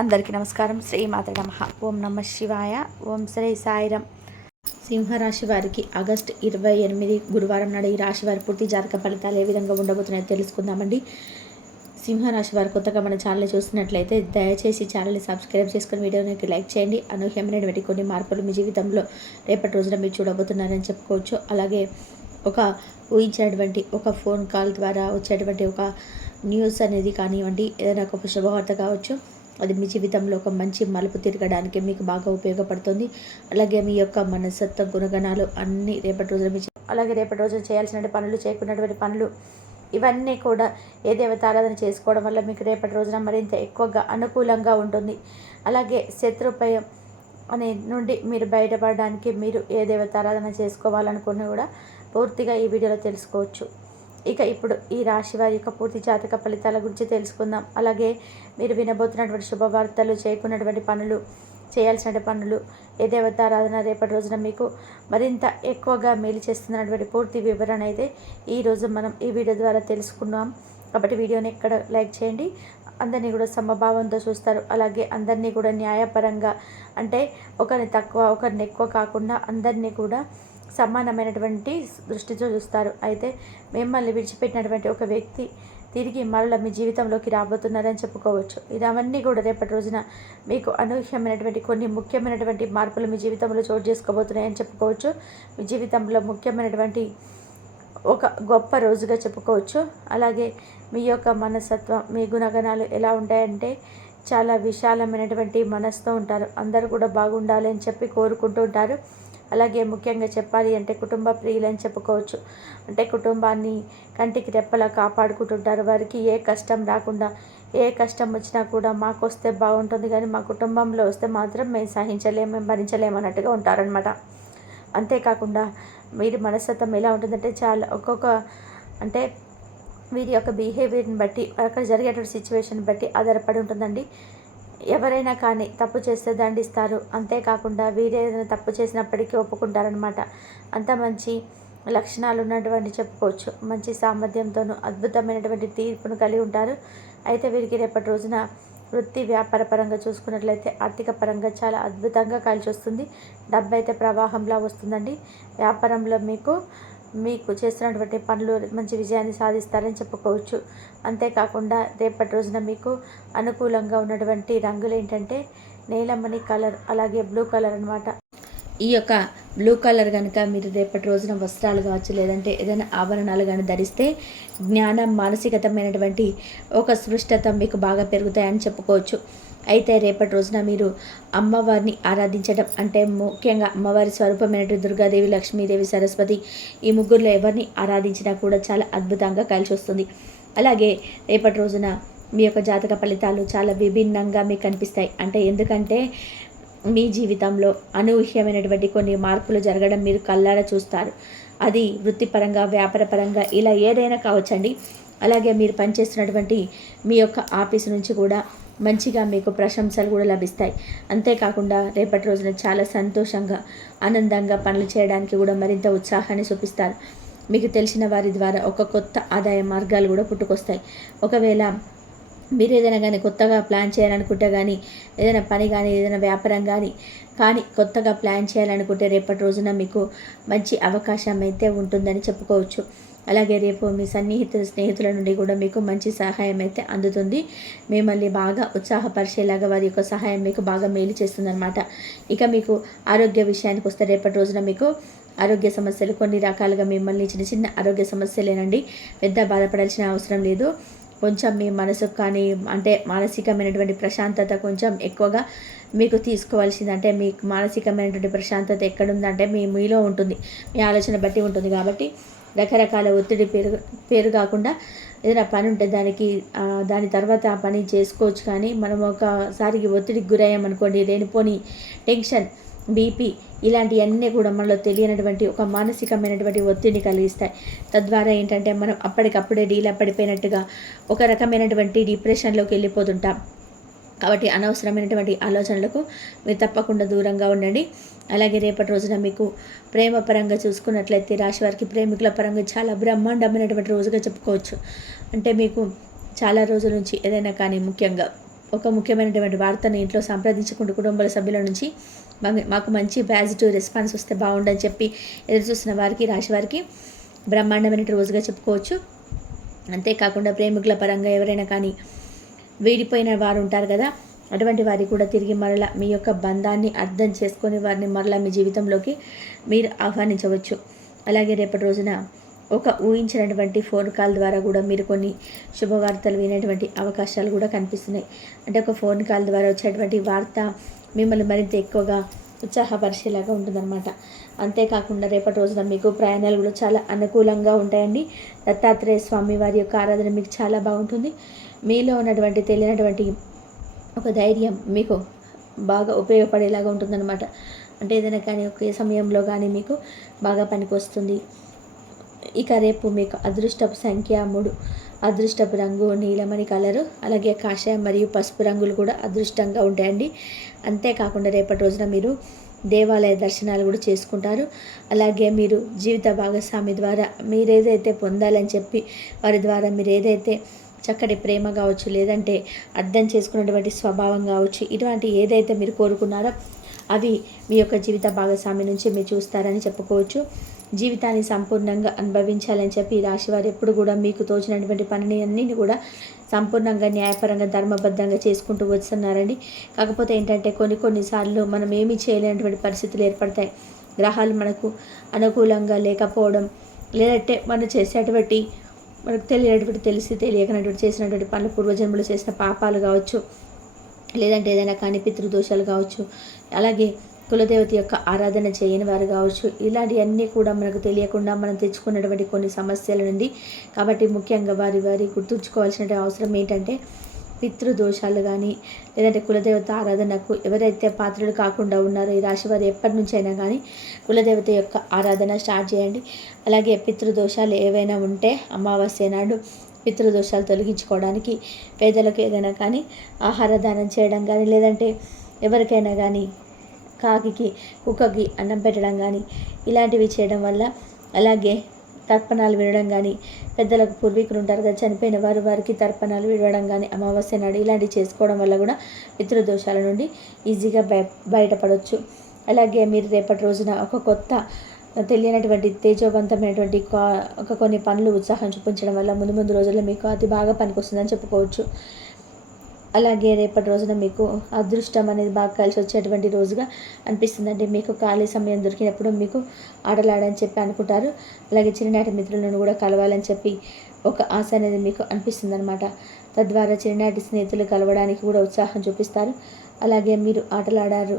అందరికీ నమస్కారం. శ్రీమాత నమః. ఓం నమ శివాయ. ఓం శ్రీ సాయిరం. సింహరాశి వారికి ఆగస్టు 28 గురువారం నాడు ఈ రాశి వారి పూర్తి జాతక ఫలితాలు ఏ విధంగా ఉండబోతున్నాయో తెలుసుకుందామండి. సింహరాశి వారు కొత్తగా మన ఛానల్ని చూస్తున్నట్లయితే దయచేసి ఛానల్ని సబ్స్క్రైబ్ చేసుకుని వీడియోకి లైక్ చేయండి. అనూహ్యమైనటువంటి కొన్ని మార్పులు మీ జీవితంలో రేపటి రోజున మీరు చూడబోతున్నారని చెప్పుకోవచ్చు. అలాగే ఒక ఊహించినటువంటి ఒక ఫోన్ కాల్ ద్వారా వచ్చేటువంటి ఒక న్యూస్ అనేది కానివ్వండి, ఏదైనా ఒక శుభవార్త కావచ్చు, అది మీ జీవితంలో ఒక మంచి మలుపు తిరగడానికి మీకు బాగా ఉపయోగపడుతుంది. అలాగే మీ యొక్క మనస్తత్వ గుణగణాలు అన్నీ రేపటి రోజున అలాగే రేపటి రోజున చేయాల్సిన పనులు, చేయకున్నటువంటి పనులు, ఇవన్నీ కూడా ఏ దేవత ఆరాధన చేసుకోవడం వల్ల మీకు రేపటి రోజున మరింత ఎక్కువగా అనుకూలంగా ఉంటుంది. అలాగే శత్రుపయం అనే నుండి మీరు బయటపడడానికి మీరు ఏ దేవత ఆరాధన చేసుకోవాలనుకున్నా కూడా పూర్తిగా ఈ వీడియోలో తెలుసుకోవచ్చు. ఇక ఇప్పుడు ఈ రాశి వారి యొక్క పూర్తి జాతక ఫలితాల గురించి తెలుసుకుందాం. అలాగే మీరు వినబోతున్నటువంటి శుభవార్తలు, చేయకున్నటువంటి పనులు, చేయాల్సిన పనులు, ఏ దేవతారాధన రేపటి రోజున మీకు మరింత ఎక్కువగా మేలు చేస్తున్నటువంటి పూర్తి వివరణ అయితే ఈరోజు మనం ఈ వీడియో ద్వారా తెలుసుకున్నాం. కాబట్టి వీడియోని ఎక్కడ లైక్ చేయండి. అందరినీ కూడా సమభావంతో చూస్తారు. అలాగే అందరినీ కూడా న్యాయపరంగా, అంటే ఒకరిని తక్కువ ఒకరిని ఎక్కువ కాకుండా అందరినీ కూడా సమానమైనటువంటి దృష్టితో చూస్తారు. అయితే మిమ్మల్ని విడిచిపెట్టినటువంటి ఒక వ్యక్తి తిరిగి మరల మీ జీవితంలోకి రాబోతున్నారని చెప్పుకోవచ్చు. ఇవన్నీ కూడా రేపటి రోజున మీకు అనూహ్యమైనటువంటి కొన్ని ముఖ్యమైనటువంటి మార్పులు మీ జీవితంలో చోటు చేసుకోబోతున్నాయని చెప్పుకోవచ్చు. మీ జీవితంలో ముఖ్యమైనటువంటి ఒక గొప్ప రోజుగా చెప్పుకోవచ్చు. అలాగే మీ యొక్క మనస్తత్వం, మీ గుణగణాలు ఎలా ఉంటాయంటే చాలా విశాలమైనటువంటి మనసుతో ఉంటారు. అందరూ కూడా బాగుండాలి అని చెప్పి కోరుకుంటూ ఉంటారు. అలాగే ముఖ్యంగా చెప్పాలి అంటే కుటుంబ ప్రియులని చెప్పుకోవచ్చు. అంటే కుటుంబాన్ని కంటికి రెప్పలా కాపాడుకుంటుంటారు. వారికి ఏ కష్టం రాకుండా, ఏ కష్టం వచ్చినా కూడా మాకు వస్తే బాగుంటుంది, కానీ మా కుటుంబంలో వస్తే మాత్రం మేము సహించలేము, మేము భరించలేము అన్నట్టుగా ఉంటారనమాట. అంతేకాకుండా వీరి మనస్తత్వం ఎలా ఉంటుందంటే చాలా అంటే వీరి యొక్క బిహేవియర్ని బట్టి, అక్కడ జరిగేటువంటి సిచ్యువేషన్ బట్టి ఆధారపడి ఉంటుందండి. ఎవరైనా కానీ తప్పు చేస్తే దండిస్తారు. అంతేకాకుండా వీరేదైనా తప్పు చేసినప్పటికీ ఒప్పుకుంటారనమాట. అంత మంచి లక్షణాలు ఉన్నటువంటి చెప్పుకోవచ్చు. మంచి సామర్థ్యంతోనూ అద్భుతమైనటువంటి తీర్పును కలిగి ఉంటారు. అయితే వీరికి రేపటి రోజున వృత్తి వ్యాపార పరంగా చూసుకున్నట్లయితే ఆర్థిక పరంగా చాలా అద్భుతంగా కలిసి వస్తుంది. డబ్బు అయితే ప్రవాహంలా వస్తుందండి. వ్యాపారంలో మీకు చేస్తున్నటువంటి పనులు మంచి విజయాన్ని సాధిస్తారని చెప్పుకోవచ్చు. అంతేకాకుండా రేపటి రోజున మీకు అనుకూలంగా ఉన్నటువంటి రంగులు ఏంటంటే నీలమణి కలర్, అలాగే బ్లూ కలర్ అనమాట. ఈ యొక్క బ్లూ కలర్ కనుక మీరు రేపటి రోజున వస్త్రాలు కావచ్చు, లేదంటే ఏదైనా ఆభరణాలు కానీ ధరిస్తే జ్ఞానం, మానసికతమైనటువంటి ఒక స్పృష్టత మీకు బాగా పెరుగుతాయని చెప్పుకోవచ్చు. అయితే రేపటి రోజున మీరు అమ్మవారిని ఆరాధించడం, అంటే ముఖ్యంగా అమ్మవారి స్వరూపమైనటువంటి దుర్గాదేవి, లక్ష్మీదేవి, సరస్వతి, ఈ ముగ్గురులో ఎవరిని ఆరాధించినా కూడా చాలా అద్భుతంగా కలిసి వస్తుంది. అలాగే రేపటి రోజున మీ యొక్క జాతక ఫలితాలు చాలా విభిన్నంగా మీకు కనిపిస్తాయి. ఎందుకంటే మీ జీవితంలో అనూహ్యమైనటువంటి కొన్ని మార్పులు జరగడం మీరు కళ్ళారా చూస్తారు. అది వృత్తిపరంగా, వ్యాపారపరంగా, ఇలా ఏదైనా కావచ్చండి. అలాగే మీరు పనిచేస్తున్నటువంటి మీ యొక్క ఆఫీసు నుంచి కూడా మంచిగా మీకు ప్రశంసలు కూడా లభిస్తాయి. అంతేకాకుండా రేపటి రోజున చాలా సంతోషంగా, ఆనందంగా పనులు చేయడానికి కూడా మరింత ఉత్సాహాన్ని చూపిస్తారు. మీకు తెలిసిన వారి ద్వారా ఒక కొత్త ఆదాయ మార్గాలు కూడా పుట్టుకొస్తాయి. ఒకవేళ మీరు ఏదైనా కానీ కొత్తగా ప్లాన్ చేయాలనుకుంటే కానీ, ఏదైనా పని కానీ, ఏదైనా వ్యాపారం కానీ కొత్తగా ప్లాన్ చేయాలనుకుంటే రేపటి రోజున మీకు మంచి అవకాశం అయితే ఉంటుందని చెప్పుకోవచ్చు. అలాగే రేపు మీ స్నేహితుల నుండి కూడా మీకు మంచి సహాయం అయితే అందుతుంది. మిమ్మల్ని బాగా ఉత్సాహపరిచేలాగా వారి యొక్క సహాయం మీకు బాగా మేలు చేస్తుందన్నమాట. ఇక మీకు ఆరోగ్య విషయానికి వస్తే రేపటి రోజున మీకు ఆరోగ్య సమస్యలు కొన్ని రకాలుగా మిమ్మల్ని చిన్న చిన్న ఆరోగ్య సమస్యలేనండి, పెద్ద బాధపడాల్సిన అవసరం లేదు. కొంచెం మీ మనసుకు కానీ, అంటే మానసికమైనటువంటి ప్రశాంతత కొంచెం ఎక్కువగా మీకు తీసుకోవాల్సింది. అంటే మీకు మానసికమైనటువంటి ప్రశాంతత ఎక్కడుందంటే మీలో ఉంటుంది, మీ ఆలోచన బట్టి ఉంటుంది. కాబట్టి రకరకాల ఒత్తిడి పేరు కాకుండా ఏదైనా పని ఉంటే దాని తర్వాత ఆ పని చేసుకోవచ్చు. కానీ మనం ఒకసారికి ఒత్తిడికి గురయ్యామనుకోండి, లేనిపోని టెన్షన్, బీపీ, ఇలాంటివన్నీ కూడా మనలో తెలియనటువంటి ఒక మానసికమైనటువంటి ఒత్తిడిని కలిగిస్తాయి. తద్వారా ఏంటంటే మనం అప్పటికప్పుడే డీలా పడిపోయినట్టుగా ఒక రకమైనటువంటి డిప్రెషన్లోకి వెళ్ళిపోతుంటాం. కాబట్టి అనవసరమైనటువంటి ఆలోచనలకు మీరు తప్పకుండా దూరంగా ఉండండి. అలాగే రేపటి రోజున మీకు ప్రేమ పరంగా చూసుకున్నట్లయితే రాశి వారికి ప్రేమికుల పరంగా చాలా బ్రహ్మాండమైనటువంటి రోజుగా చెప్పుకోవచ్చు. అంటే మీకు చాలా రోజుల నుంచి ఏదైనా కానీ, ముఖ్యంగా ఒక ముఖ్యమైనటువంటి వార్తను ఇంట్లో సంప్రదించుకుంటూ కుటుంబ సభ్యుల నుంచి మాకు మంచి పాజిటివ్ రెస్పాన్స్ వస్తే బాగుండని చెప్పి ఎదురు చూస్తున్న వారికి, రాశి వారికి బ్రహ్మాండమైన రోజుగా చెప్పుకోవచ్చు. అంతేకాకుండా ప్రేమికుల పరంగా ఎవరైనా కానీ వీడిపోయిన వారు ఉంటారు కదా, అటువంటి వారికి కూడా తిరిగి మరలా మీ యొక్క బంధాన్ని అర్థం చేసుకొని వారిని మరలా మీ జీవితంలోకి మీరు ఆహ్వానించవచ్చు. అలాగే రేపటి రోజున ఒక ఊహించినటువంటి ఫోన్ కాల్ ద్వారా కూడా మీరు కొన్ని శుభవార్తలు వినేటువంటి అవకాశాలు కూడా కనిపిస్తున్నాయి. అంటే ఒక ఫోన్ కాల్ ద్వారా వచ్చేటువంటి వార్త మిమ్మల్ని మరింత ఎక్కువగా ఉత్సాహపరిచేలాగా ఉంటుందన్నమాట. అంతేకాకుండా రేపటి రోజున మీకు ప్రయాణాలు కూడా చాలా అనుకూలంగా ఉంటాయండి. దత్తాత్రేయ స్వామి వారి యొక్క ఆరాధన మీకు చాలా బాగుంటుంది. మీలో ఉన్నటువంటి తెలియనటువంటి ఒక ధైర్యం మీకు బాగా ఉపయోగపడేలాగా ఉంటుందన్నమాట. అంటే ఏదైనా కానీ ఒకే సమయంలో కానీ మీకు బాగా పనికొస్తుంది. ఇక రేపు మీకు అదృష్టపు సంఖ్య 3, అదృష్టపు రంగు నీలమణి కలరు, అలాగే కాషాయం మరియు పసుపు రంగులు కూడా అదృష్టంగా ఉంటాయండి. అంతేకాకుండా రేపటి రోజున మీరు దేవాలయ దర్శనాలు కూడా చేసుకుంటారు. అలాగే మీరు జీవిత భాగస్వామి ద్వారా మీరేదైతే పొందాలని చెప్పి వారి ద్వారా మీరు ఏదైతే చక్కటి ప్రేమ కావచ్చు, లేదంటే అర్థం చేసుకున్నటువంటి స్వభావం కావచ్చు, ఇటువంటి ఏదైతే మీరు కోరుకున్నారో అవి మీ యొక్క జీవిత భాగస్వామి నుంచి మీరు చూస్తారని చెప్పుకోవచ్చు. జీవితాన్ని సంపూర్ణంగా అనుభవించాలని చెప్పి ఈ రాశి వారు ఎప్పుడు కూడా మీకు తోచినటువంటి పనిని అన్నింటినీ కూడా సంపూర్ణంగా న్యాయపరంగా ధర్మబద్ధంగా చేసుకుంటూ వస్తున్నారండి. కాకపోతే ఏంటంటే కొన్నిసార్లు మనం ఏమీ చేయలేనటువంటి పరిస్థితులు ఏర్పడతాయి. గ్రహాలు మనకు అనుకూలంగా లేకపోవడం, లేదంటే మనం చేసేటువంటి మనకు తెలియకనటువంటి చేసినటువంటి పనులు, పూర్వజన్మలు చేసిన పాపాలు కావచ్చు, లేదంటే ఏదైనా కానీ పితృదోషాలు కావచ్చు, అలాగే కులదేవత యొక్క ఆరాధన చేయని వారు కావచ్చు, ఇలాంటివన్నీ కూడా మనకు తెలియకుండా మనం తెచ్చుకున్నటువంటి కొన్ని సమస్యల నుండి. కాబట్టి ముఖ్యంగా వారి గుర్తుంచుకోవాల్సిన అవసరం ఏంటంటే పితృదోషాలు కానీ, లేదంటే కులదేవత ఆరాధనకు ఎవరైతే పాత్రలు కాకుండా ఉన్నారో ఈ రాశి వారు ఎప్పటి నుంచైనా కానీ కులదేవత యొక్క ఆరాధన స్టార్ట్ చేయండి. అలాగే పితృదోషాలు ఏవైనా ఉంటే అమావాస్య నాడు పితృదోషాలు తొలగించుకోవడానికి పేదలకు ఏదైనా కానీ ఆహార దానం చేయడం కానీ, లేదంటే ఎవరికైనా కానీ కాకికి కుక్కకి అన్నం పెట్టడం కానీ ఇలాంటివి చేయడం వల్ల, అలాగే తర్పణాలు వినడం కానీ, పెద్దలకు పూర్వీకులు ఉంటారు కదా చనిపోయిన వారికి తర్పణాలు విడవడం కానీ అమావాస్య నాడు ఇలాంటివి చేసుకోవడం వల్ల కూడా పితృదోషాల నుండి ఈజీగా బయటపడవచ్చు. అలాగే మీరు రేపటి రోజున ఒక కొత్త తెలియనటువంటి తేజోవంతమైనటువంటి కొన్ని పనులు ఉత్సాహం చూపించడం వల్ల ముందు రోజుల్లో మీకు అతి బాగా పనికొస్తుందని చెప్పుకోవచ్చు. అలాగే రేపటి రోజున మీకు అదృష్టం అనేది బాగా కలిసి వచ్చేటువంటి రోజుగా అనిపిస్తుందండి. మీకు ఖాళీ సమయం దొరికినప్పుడు మీకు ఆటలాడని చెప్పి అనుకుంటారు. అలాగే చిన్ననాటి మిత్రులను కూడా కలవాలని చెప్పి ఒక ఆశ అనేది మీకు అనిపిస్తుంది అనమాట. తద్వారా చిన్ననాటి స్నేహితులు కలవడానికి కూడా ఉత్సాహం చూపిస్తారు. అలాగే మీరు ఆటలాడారు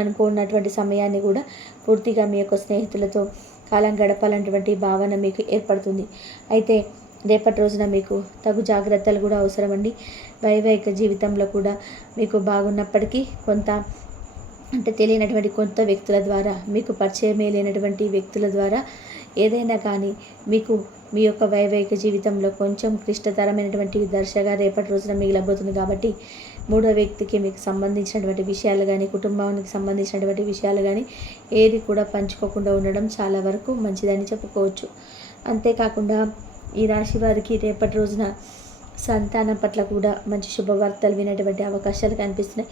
అనుకున్నటువంటి సమయాన్ని కూడా పూర్తిగా మీ యొక్క స్నేహితులతో కాలం గడపాలన్నటువంటి భావన మీకు ఏర్పడుతుంది. అయితే రేపటి రోజున మీకు తగు జాగ్రత్తలు కూడా అవసరమండి. వైవాహిక జీవితంలో కూడా మీకు బాగున్నప్పటికీ కొంత అంటే తెలియనటువంటి కొత్త వ్యక్తుల ద్వారా, మీకు పరిచయమే లేనటువంటి వ్యక్తుల ద్వారా ఏదైనా కానీ మీకు మీ యొక్క వైవాహిక జీవితంలో కొంచెం క్లిష్టతరమైనటువంటి దశగా రేపటి రోజున మిగిలబోతుంది. కాబట్టి మూడో వ్యక్తికి మీకు సంబంధించినటువంటి విషయాలు కానీ, కుటుంబానికి సంబంధించినటువంటి విషయాలు కానీ ఏది కూడా పంచుకోకుండా ఉండడం చాలా వరకు మంచిదని చెప్పుకోవచ్చు. అంతేకాకుండా ఈ రాశి వారికి రేపటి రోజున సంతానం పట్ల కూడా మంచి శుభవార్తలు వినేటువంటి అవకాశాలు కనిపిస్తున్నాయి.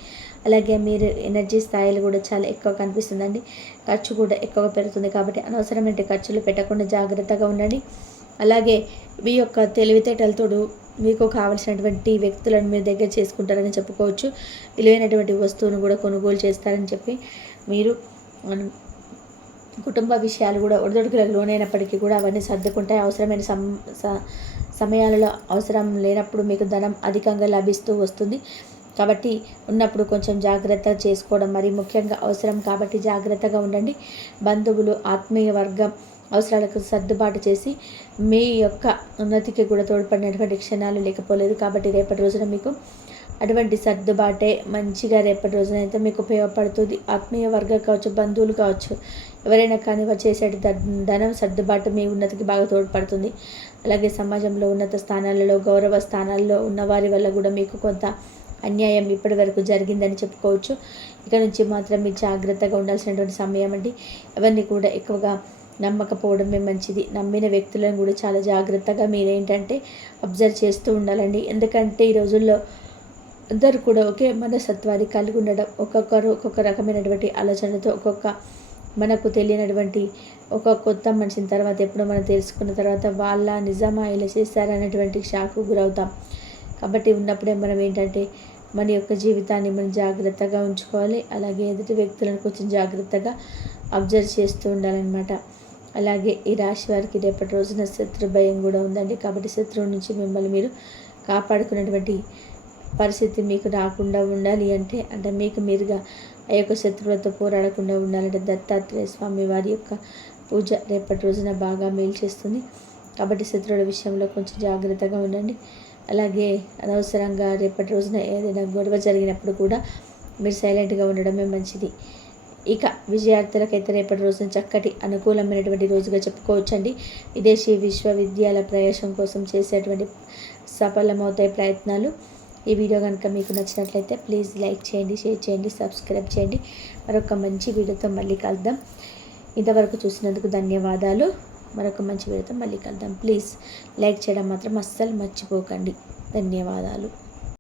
అలాగే మీరు ఎనర్జీ స్థాయిలు కూడా చాలా ఎక్కువ కనిపిస్తుందండి. ఖర్చు కూడా ఎక్కువగా పెరుగుతుంది. కాబట్టి అనవసరమైన ఖర్చులు పెట్టకుండా జాగ్రత్తగా ఉండండి. అలాగే మీ యొక్క తెలివితేటలతో మీకు కావలసినటువంటి వ్యక్తులను మీరు దగ్గర చేసుకుంటారని చెప్పుకోవచ్చు. విలువైనటువంటి వస్తువును కూడా కొనుగోలు చేస్తారని చెప్పి మీరు కుటుంబ విషయాలు కూడా ఒడిదొడుకులకు లోనైనప్పటికీ కూడా అవన్నీ సర్దుకుంటాయి. అవసరమైన సమయాలలో అవసరం లేనప్పుడు మీకు ధనం అధికంగా లభిస్తూ వస్తుంది. కాబట్టి ఉన్నప్పుడు కొంచెం జాగ్రత్త చేసుకోవడం మరి ముఖ్యంగా అవసరం. కాబట్టి జాగ్రత్తగా ఉండండి. బంధువులు, ఆత్మీయ వర్గం అవసరాలకు సర్దుబాటు చేసి మీ యొక్క ఉన్నతికి కూడా తోడ్పడినటువంటి క్షణాలు లేకపోలేదు. కాబట్టి రేపటి రోజున మీకు అటువంటి సర్దుబాటే మంచిగా రేపటి రోజున అయితే మీకు ఉపయోగపడుతుంది. ఆత్మీయ వర్గం కావచ్చు, బంధువులు కావచ్చు, ఎవరైనా కానీ వారు చేసే ధనం సర్దుబాటు మీ ఉన్నతికి బాగా తోడ్పడుతుంది. అలాగే సమాజంలో ఉన్నత స్థానాలలో, గౌరవ స్థానాల్లో ఉన్న వారి వల్ల కూడా మీకు కొంత అన్యాయం ఇప్పటి వరకు జరిగిందని చెప్పుకోవచ్చు. ఇక నుంచి మాత్రం మీరు జాగ్రత్తగా ఉండాల్సినటువంటి సమయం అండి. ఎవరిని కూడా ఎక్కువగా నమ్మకపోవడమే మంచిది. నమ్మిన వ్యక్తులను కూడా చాలా జాగ్రత్తగా మీరేంటంటే అబ్జర్వ్ చేస్తూ ఉండాలండి. ఎందుకంటే ఈ రోజుల్లో అందరూ కూడా ఒకే మనస్తత్వాన్ని కలిగి ఉండడం, ఒక్కొక్కరు ఒక్కొక్క రకమైనటువంటి ఆలోచనలతో మనకు తెలియనటువంటి ఒక కొత్త మనిషిని తర్వాత ఎప్పుడో మనం తెలుసుకున్న తర్వాత వాళ్ళ నిజమా ఇలా చేస్తారనేటువంటి షాక్కు గురవుతాం. కాబట్టి ఉన్నప్పుడే మనం ఏంటంటే మన యొక్క జీవితాన్ని మనం జాగ్రత్తగా ఉంచుకోవాలి. అలాగే ఎదుటి వ్యక్తులను కొంచెం జాగ్రత్తగా అబ్జర్వ్ చేస్తూ ఉండాలన్నమాట. అలాగే ఈ రాశి వారికి రేపటి రోజున శత్రు భయం కూడా ఉందండి. కాబట్టి శత్రువు నుంచి మిమ్మల్ని మీరు కాపాడుకున్నటువంటి పరిస్థితి మీకు రాకుండా ఉండాలి అంటే మీకు మీరుగా ఆ యొక్క శత్రువులతో పోరాడకుండా ఉండాలంటే దత్తాత్రేయ స్వామి వారి యొక్క పూజ రేపటి రోజున బాగా మేలు చేస్తుంది. కాబట్టి శత్రువుల విషయంలో కొంచెం జాగ్రత్తగా ఉండండి. అలాగే అనవసరంగా రేపటి రోజున ఏదైనా గొడవ జరిగినప్పుడు కూడా మీరు సైలెంట్గా ఉండడమే మంచిది. ఇక విద్యార్థులకైతే రేపటి రోజున చక్కటి అనుకూలమైనటువంటి రోజుగా చెప్పుకోవచ్చండి. విదేశీ విశ్వవిద్యాలయ ప్రవేశం కోసం చేసేటువంటి సఫలమవుతాయి ప్రయత్నాలు. ఈ వీడియో కనుక మీకు నచ్చినట్లయితే ప్లీజ్ లైక్ చేయండి, షేర్ చేయండి, సబ్స్క్రైబ్ చేయండి. మరొక మంచి వీడియోతో మళ్ళీ కలుద్దాం. ఇంతవరకు చూసినందుకు ధన్యవాదాలు. మరొక మంచి వీడియోతో మళ్ళీ కలుద్దాం. ప్లీజ్ లైక్ చేయడం మాత్రం అస్సలు మర్చిపోకండి. ధన్యవాదాలు.